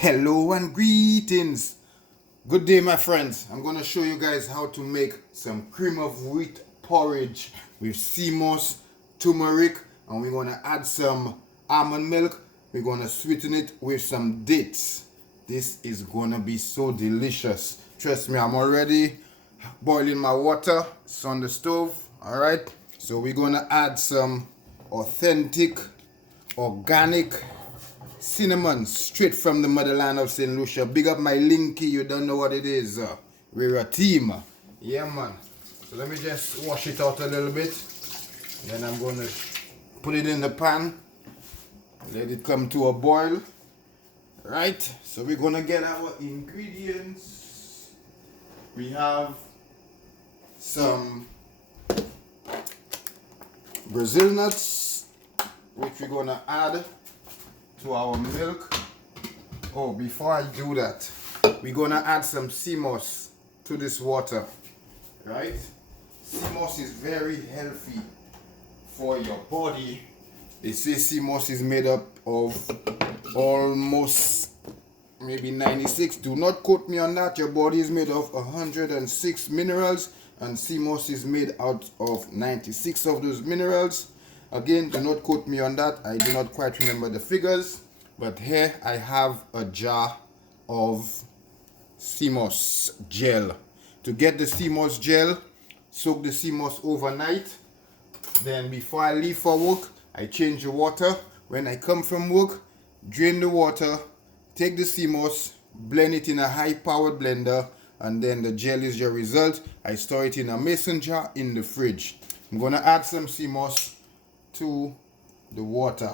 Hello and greetings. Good day, my friends. I'm going to show you guys how to make some cream of wheat porridge with Seamoss, turmeric, and we're going to add some almond milk. We're going to sweeten it with some dates. This is going to be so delicious. Trust me, I'm already boiling my water. It's on the stove. All right. So we're going to add some authentic, organic cinnamon straight from the motherland of St. Lucia. Big up my Linky, you don't know what it is. We're a team. Yeah, man. So let me just wash it out a little bit. Then I'm going to put it in the pan. Let it come to a boil. Right? So we're going to get our ingredients. We have some Brazil nuts, which we're going to add to our milk. Oh, before I do that, we're gonna add some Seamoss to this water, right? Seamoss is very healthy for your body. They say Seamoss is made up of almost maybe 96. Do not quote me on that. Your body is made of 106 minerals, and Seamoss is made out of 96 of those minerals. Again, do not quote me on that. I do not quite remember the figures. But here I have a jar of Seamoss gel. To get the Seamoss gel, soak the Seamoss overnight. Then before I leave for work, I change the water. When I come from work, drain the water, take the Seamoss, blend it in a high-powered blender, and then the gel is your result. I store it in a mason jar in the fridge. I'm going to add some Seamoss to the water.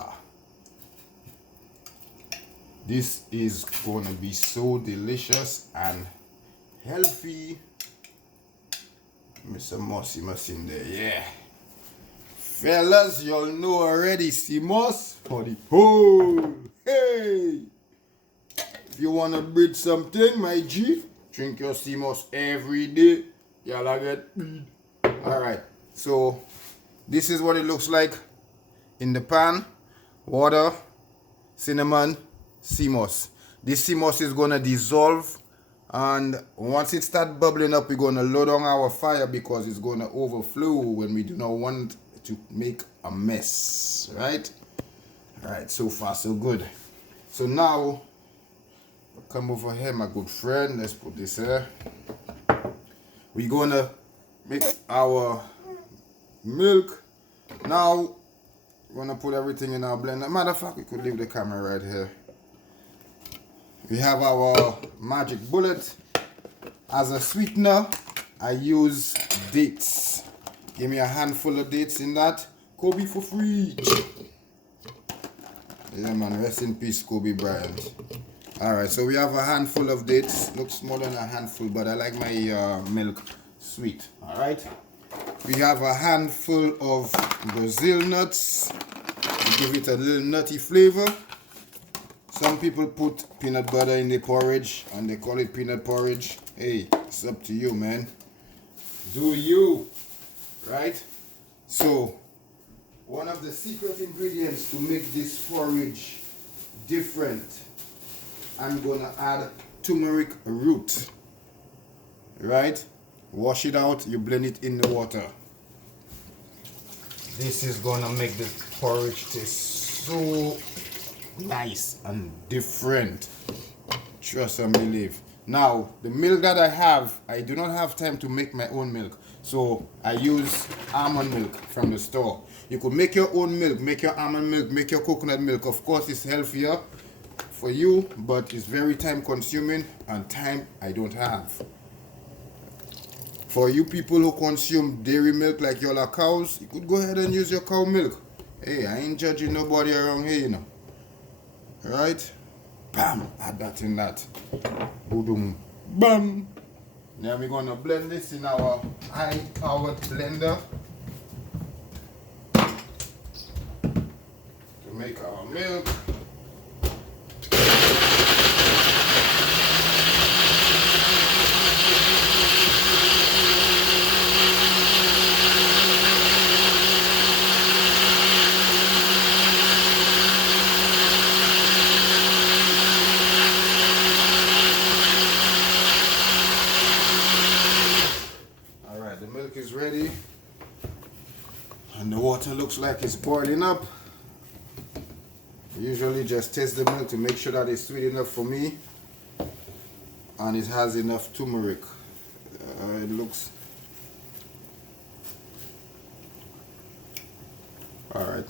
This is gonna be so delicious and healthy. Mr. Mossy must in there, yeah. Fellas, y'all know already, Seamoss for the whole. Hey! If you wanna breed something, my G, drink your Seamoss every day. Y'all get breed. Alright, so this is what it looks like in the pan. Water, cinnamon, Seamoss. This Seamoss is gonna dissolve, and once it starts bubbling up, we're gonna load on our fire because it's gonna overflow when we do not want to make a mess. Right? Alright, so far so good. So now come over here, my good friend. Let's put this here. We're gonna mix our milk. Now we're gonna put everything in our blender. Matter of fact, we could leave the camera right here. We have our magic bullet. As a sweetener, I use dates. Give me a handful of dates in that. Kobe for free. Yeah, man. Rest in peace, Kobe Bryant. Alright, so we have a handful of dates. Looks more than a handful, but I like my milk sweet. Alright. We have a handful of Brazil nuts. Give it a little nutty flavor. Some people put peanut butter in the porridge and they call it peanut porridge. Hey, it's up to you, man. Do you, right? So, one of the secret ingredients to make this porridge different, I'm gonna add turmeric root, right? Wash it out, you blend it in the water. This is gonna make the porridge taste so nice and different. Trust and believe. Now, the milk that I have, I do not have time to make my own milk. So, I use almond milk from the store. You could make your own milk, make your almond milk, make your coconut milk. Of course, it's healthier for you, but it's very time consuming and time I don't have. For you people who consume dairy milk like y'all are cows, you could go ahead and use your cow milk. Hey, I ain't judging nobody around here, you know. Right? Bam! Add that in that. Boom! Bam! Now we're gonna blend this in our high-powered blender to make our milk. looks like it's boiling up. Usually just test the milk to make sure that it's sweet enough for me and it has enough turmeric. It looks alright.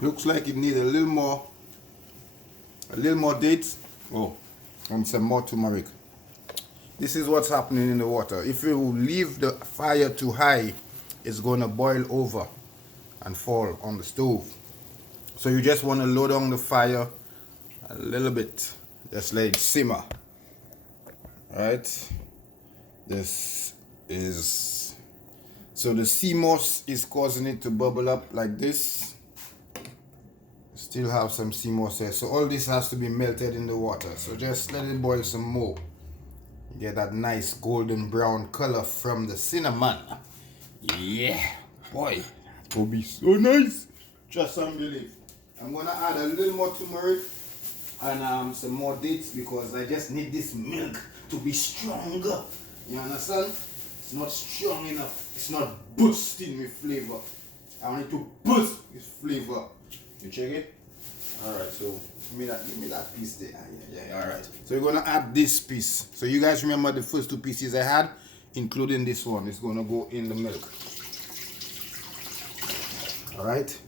Looks like it needs a little more dates. Oh, and some more turmeric. This is what's happening in the water. If you leave the fire too high, it's going to boil over and fall on the stove. So you just want to lower down the fire a little bit. Just let it simmer. Alright. This is... So the Seamoss is causing it to bubble up like this. Still have some Seamoss there. So all this has to be melted in the water. So just let it boil some more. Get that nice golden brown color from the cinnamon. Yeah, boy, that will be so nice. Trust and believe. I'm gonna add a little more turmeric and some more dates because I just need this milk to be stronger. You understand? It's not strong enough. It's not bursting with flavor. I want it to burst with flavor. You check it? Alright, so give me that piece there. Yeah, alright. So we're gonna add this piece. So you guys remember the first two pieces I had, including this one. It's gonna go in the milk. Alright.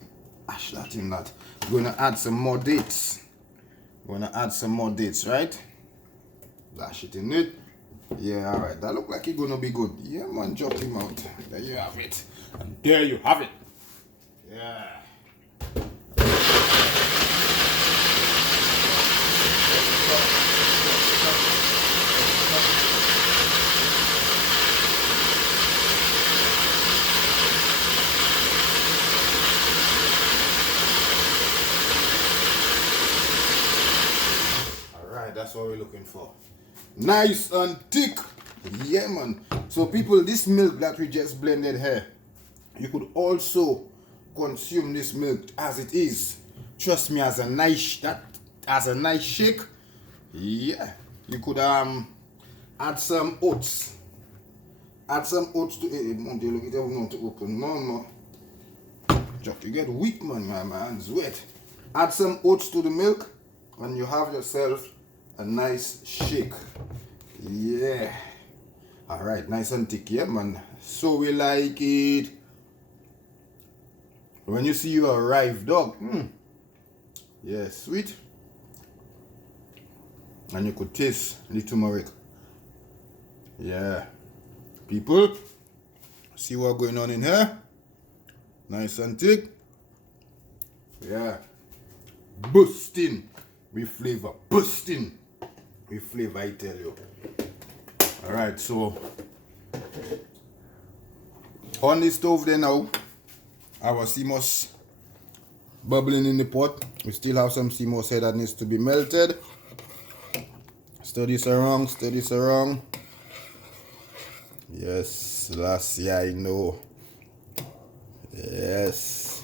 Ash that in that. We're gonna add some more dates. Right? Dash it in it. Yeah, alright. That look like it's gonna be good. Yeah, man, drop him out. There you have it. And there you have it. Yeah. That's what we're looking for. Nice and thick. Yeah, man. So people, this milk that we just blended here, you could also consume this milk as it is. Trust me, as a nice shake. Yeah. You could add some oats. Add some oats to it. Look, it doesn't want to open. No. Just you get weak, man. My hand's wet. Add some oats to the milk and you have yourself a nice shake. Yeah. Alright, nice and thick, yeah, man. So we like it. When you see you arrive, dog. Yeah, sweet. And you could taste the turmeric. Yeah. People, see what's going on in here? Nice and thick. Yeah. Bursting with flavor. Bursting with flavor, I tell you. Alright, so on the stove there now, our Seamoss bubbling in the pot. We still have some Seamoss here that needs to be melted. Stir this around. Yes, last year I know. Yes.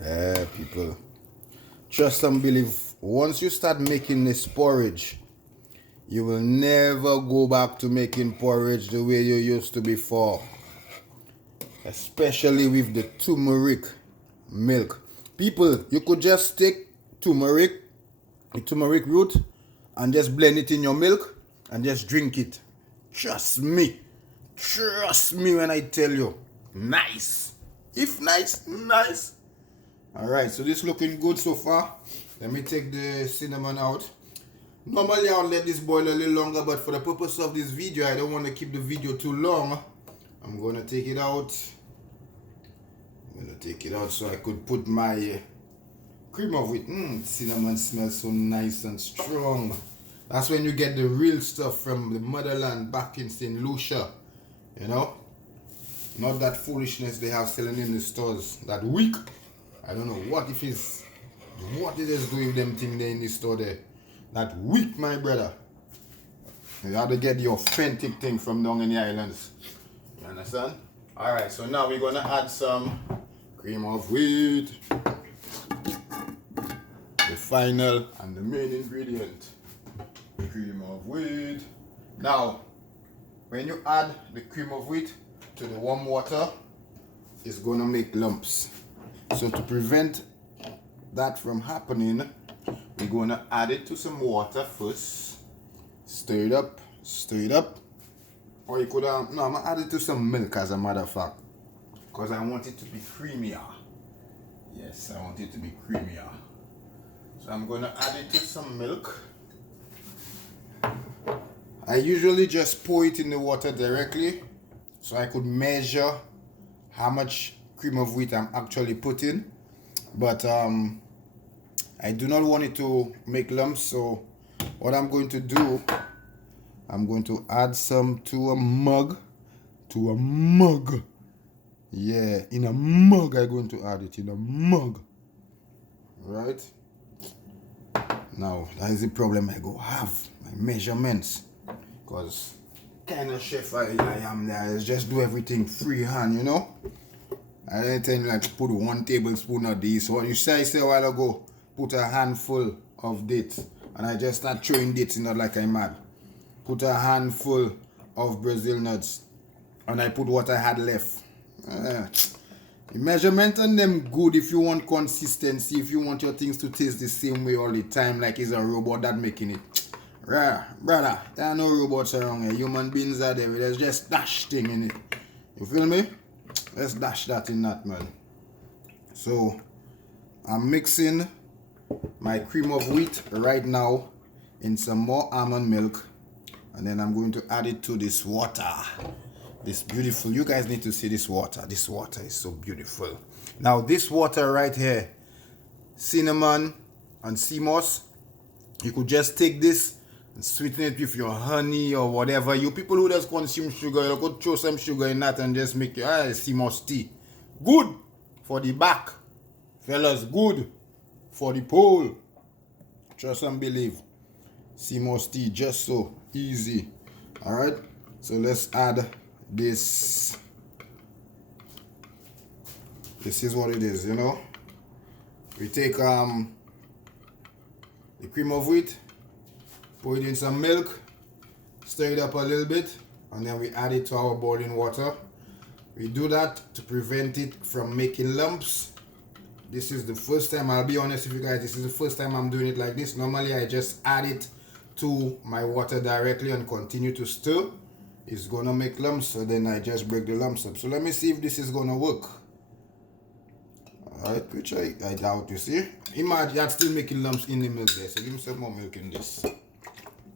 Yeah, people. Trust and believe, once you start making this porridge, you will never go back to making porridge the way you used to before. Especially with the turmeric milk. People, you could just take the turmeric root, and just blend it in your milk and just drink it. Trust me when I tell you. Nice. If nice, nice. Alright, so this looking good so far. Let me take the cinnamon out. Normally I'll let this boil a little longer, but for the purpose of this video, I don't want to keep the video too long. I'm gonna take it out. So I could put my cream of wheat. Cinnamon smells so nice and strong. That's when you get the real stuff from the motherland back in St. Lucia. You know? Not that foolishness they have selling in the stores. That weak. I don't know what it is doing them thing there in the store there. That weak, my brother. You have to get the authentic thing from down in the islands. You understand? Alright, so now we're gonna add some cream of wheat. The final and the main ingredient. Cream of wheat. Now, when you add the cream of wheat to the warm water, it's gonna make lumps. So to prevent that from happening, we're gonna add it to some water first. Stir it up, or you could no, I'm gonna add it to some milk as a matter of fact, because I want it to be creamier. Yes, I want it to be creamier. So I'm gonna add it to some milk. I usually just pour it in the water directly so I could measure how much cream of wheat I'm actually putting, but I do not want it to make lumps. So what I'm going to do, I'm going to add some to a mug. Yeah, in a mug. I'm going to add it in a mug. Right? Now, that is the problem I go have. My measurements. Because kind of chef I am there. I just do everything freehand, you know? I don't tell you like put 1 tablespoon of this. So what you say a while ago, put a handful of dates. And I just start throwing dates in it like I'm mad. Put a handful of Brazil nuts. And I put what I had left. The measurement on them good if you want consistency, if you want your things to taste the same way all the time, like it's a robot that making it. Brother, there are no robots around here. Human beings are there. There's just dash thing in it. You feel me? Let's dash that in that, man. So I'm mixing my cream of wheat right now in some more almond milk, and then I'm going to add it to this water. This beautiful, you guys need to see this water. This water is so beautiful. Now this water right here, cinnamon and Seamoss, you could just take this and sweeten it with your honey or whatever. You people who just consume sugar, you could throw some sugar in that and just make your Seamoss tea. Good for the back, fellas. Good for the pole. Trust and believe. Seamoss tea, just so easy. All right. So let's add this. This is what it is, you know. We take the cream of wheat, pour it in some milk, stir it up a little bit, and then we add it to our boiling water. We do that to prevent it from making lumps. This is the first time, I'll be honest with you guys, this is the first time I'm doing it like this. Normally I just add it to my water directly and continue to stir. It's gonna make lumps, so then I just break the lumps up. So let me see if this is gonna work. Alright, which I doubt, you see. Imagine that's still making lumps in the milk there. So give me some more milk in this.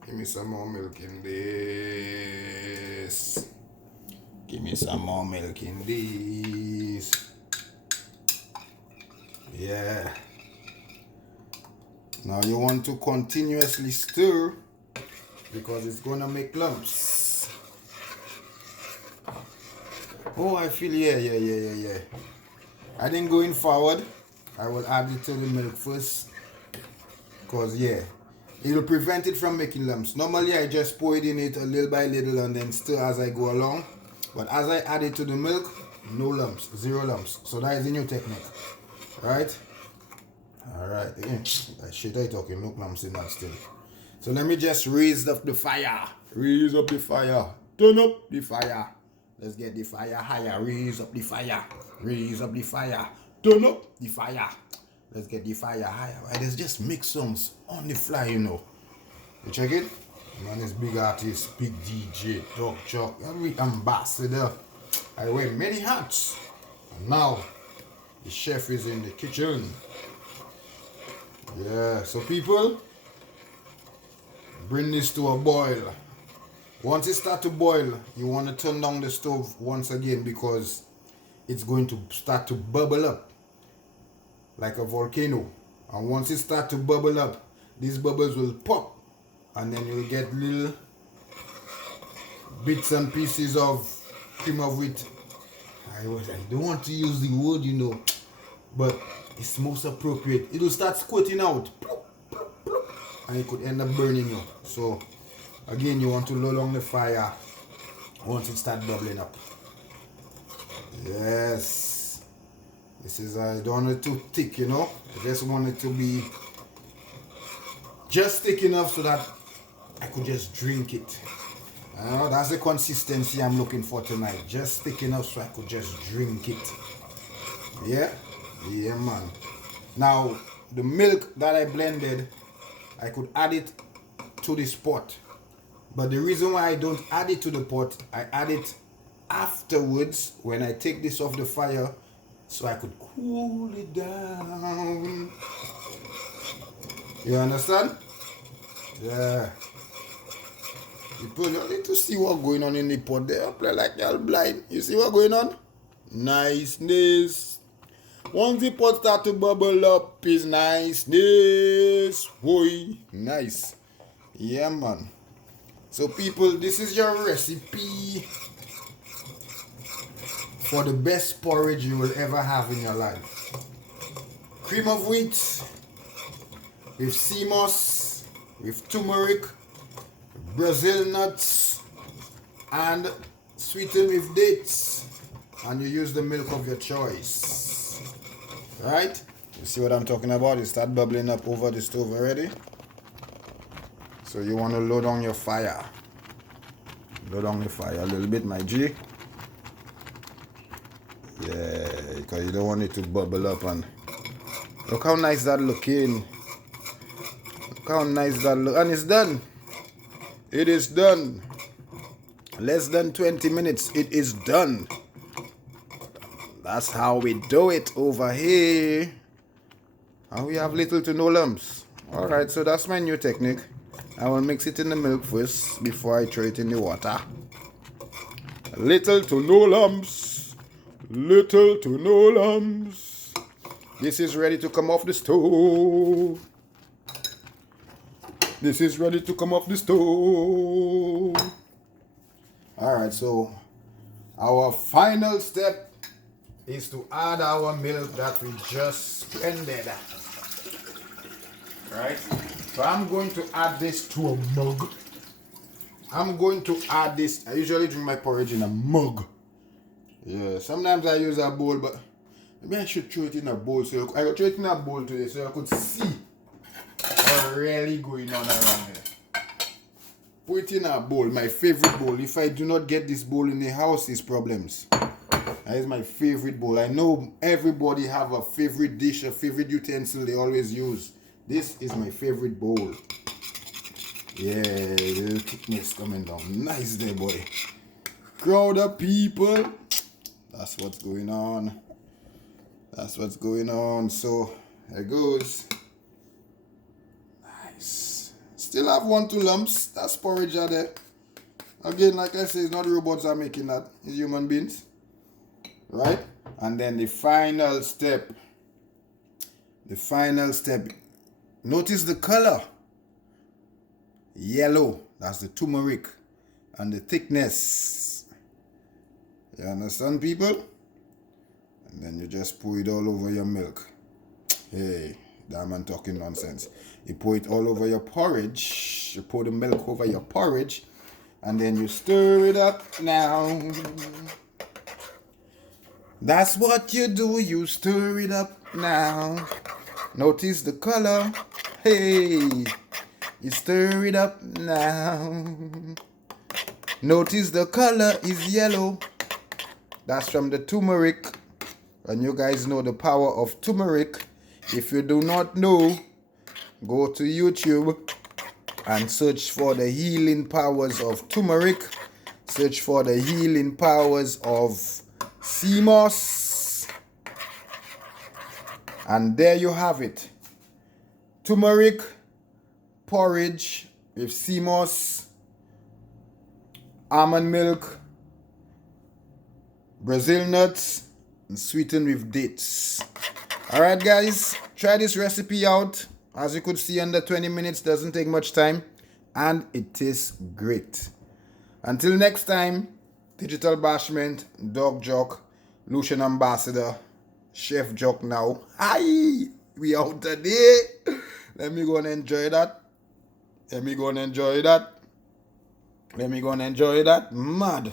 Give me some more milk in this. Give me some more milk in this. Yeah. Now you want to continuously stir because it's gonna make lumps. Oh, I feel, yeah. I think going forward, I will add it to the milk first. Because, yeah, it will prevent it from making lumps. Normally, I just pour it in it a little by little and then stir as I go along. But as I add it to the milk, no lumps, 0 lumps. So that is the new technique. Right? Alright, again, that shit I talking, no lumps in that still. So let me just raise up the fire. Raise up the fire. Turn up the fire. Let's get the fire higher. Raise up the fire. Raise up the fire. Turn up the fire. Let's get the fire higher. Right? Let's just make songs on the fly, you know. You check it? Man, this big artist, big DJ, Dog Chuck, every ambassador. I wear many hats. And now, the chef is in the kitchen. Yeah, so people, bring this to a boil. Once it starts to boil, you want to turn down the stove once again because it's going to start to bubble up like a volcano. And once it starts to bubble up, these bubbles will pop and then you'll get little bits and pieces of cream of wheat. I don't want to use the word, you know, but it's most appropriate. It will start squirting out and it could end up burning you. So again, you want to lower down the fire once it starts bubbling up. Yes. This is, I don't want it too thick, you know. I just want it to be just thick enough so that I could just drink it. That's the consistency I'm looking for tonight. Just thick enough so I could just drink it. Yeah, yeah, man. Now, the milk that I blended, I could add it to this pot. But the reason why I don't add it to the pot, I add it afterwards when I take this off the fire so I could cool it down. You understand? Yeah. People, you need to see what's going on in the pot there. Play like y'all blind. You see what's going on? Niceness. Once the pot start to bubble up, is niceness. Boy, nice. Yeah, man. So people, this is your recipe for the best porridge you will ever have in your life. Cream of wheat with Seamoss, with turmeric, Brazil nuts, and sweetened with dates. And you use the milk of your choice. Right? You see what I'm talking about? It start bubbling up over the stove already. So you want to load on your fire. Load on your fire a little bit, my G. Yeah, because you don't want it to bubble up. And look how nice that looking. Look how nice that look. And it's done. It is done. Less than 20 minutes. It is done. That's how we do it over here. And we have little to no lumps. Alright, so that's my new technique. I will mix it in the milk first before I throw it in the water. Little to no lumps. Little to no lumps. This is ready to come off the stove. This is ready to come off the stove. Alright, so our final step is to add our milk that we just blended. Right? So I'm going to add this to a mug. I'm going to add this. I usually drink my porridge in a mug. Yeah, sometimes I use a bowl, but maybe I should throw it in a bowl. So I will throw it in a bowl today so I could see what's really going on around here. Put it in a bowl, my favorite bowl. If I do not get this bowl in the house, it's problems. That is my favorite bowl. I know everybody have a favorite dish, a favorite utensil they always use. This is my favorite bowl. Yeah, little thickness coming down. Nice there, boy. Crowd of people. That's what's going on. That's what's going on. So, there goes. Nice. Still have 1-2 lumps. That's porridge out there. Again, like I said, it's not robots are making that. It's human beings. Right? And then the final step. The final step. Notice the color. Yellow. That's the turmeric. And the thickness. You understand, people? And then you just pour it all over your milk. Hey, that man talking nonsense. You pour it all over your porridge. You pour the milk over your porridge. And then you stir it up now. That's what you do. You stir it up now. Notice the color. Hey, you stir it up now. Notice the color is yellow. That's from the turmeric. And you guys know the power of turmeric. If you do not know, go to YouTube and search for the healing powers of turmeric. Search for the healing powers of Seamoss. And there you have it. Turmeric porridge with Seamoss, almond milk, Brazil nuts, and sweetened with dates. Alright guys, try this recipe out. As you could see, under 20 minutes, doesn't take much time. And it tastes great. Until next time, Digital Bashment, Dog Jock, Lucian Ambassador, Chef Jock now. Hi! We out today. Let me go and enjoy that. Let me go and enjoy that. Let me go and enjoy that. Mad.